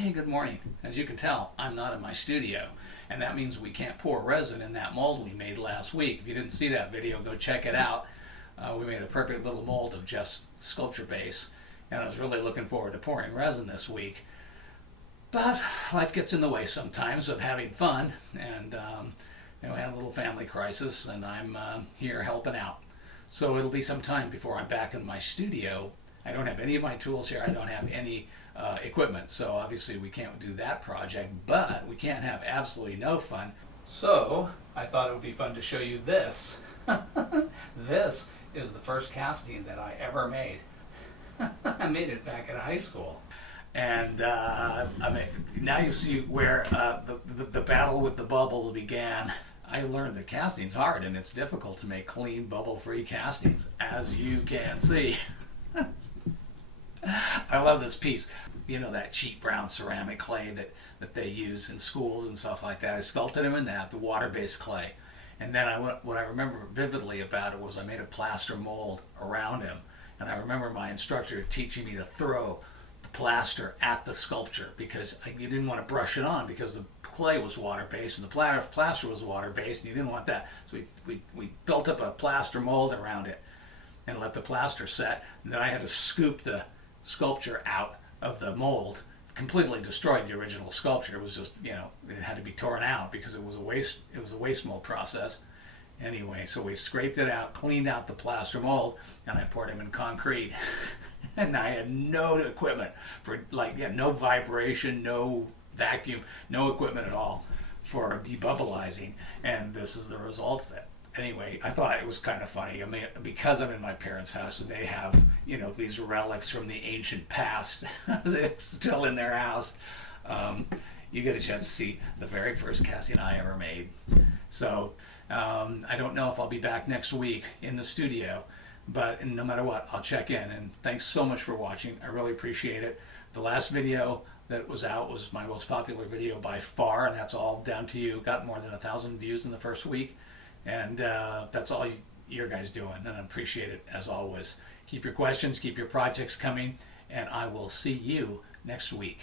Hey, good morning. As you can tell, I'm not in my studio, and that means we can't pour resin in that mold we made last week. If you didn't see that video, go check it out. We made a perfect little mold of Jeff's sculpture base, and I was really looking forward to pouring resin this week. But life gets in the way sometimes of having fun, and I had a little family crisis, and I'm here helping out. So it'll be some time before I'm back in my studio. I don't have any of my tools here. I don't have any equipment, so obviously we can't do that project, but we can't have absolutely no fun. So I thought it would be fun to show you this. This is the first casting that I ever made. I made it back in high school. And now you see where the battle with the bubble began. I learned that casting's hard, and it's difficult to make clean, bubble-free castings, as you can see. I love this piece. You know, that cheap brown ceramic clay that they use in schools and stuff like that. I sculpted him in that, the water-based clay. And then what I remember vividly about it was I made a plaster mold around him. And I remember my instructor teaching me to throw the plaster at the sculpture because you didn't want to brush it on because the clay was water-based and the plaster was water-based and you didn't want that. So we built up a plaster mold around it and let the plaster set. And then I had to scoop the sculpture out of the mold. Completely destroyed the original sculpture. It was just, it had to be torn out because it was a waste mold process. Anyway, so we scraped it out, cleaned out the plaster mold, and I poured him in concrete. And I had no equipment for no vibration, no vacuum, no equipment at all for debubbleizing, and this is the result of it. Anyway, I thought it was kind of funny. I mean, because I'm in my parents' house and they have, these relics from the ancient past still in their house, you get a chance to see the very first casting I ever made. So I don't know if I'll be back next week in the studio, but no matter what, I'll check in. And thanks so much for watching. I really appreciate it. The last video that was out was my most popular video by far, and that's all down to you. Got more than 1,000 views in the first week. And that's all you guys doing, and I appreciate it as always. Keep your questions, keep your projects coming, and I will see you next week.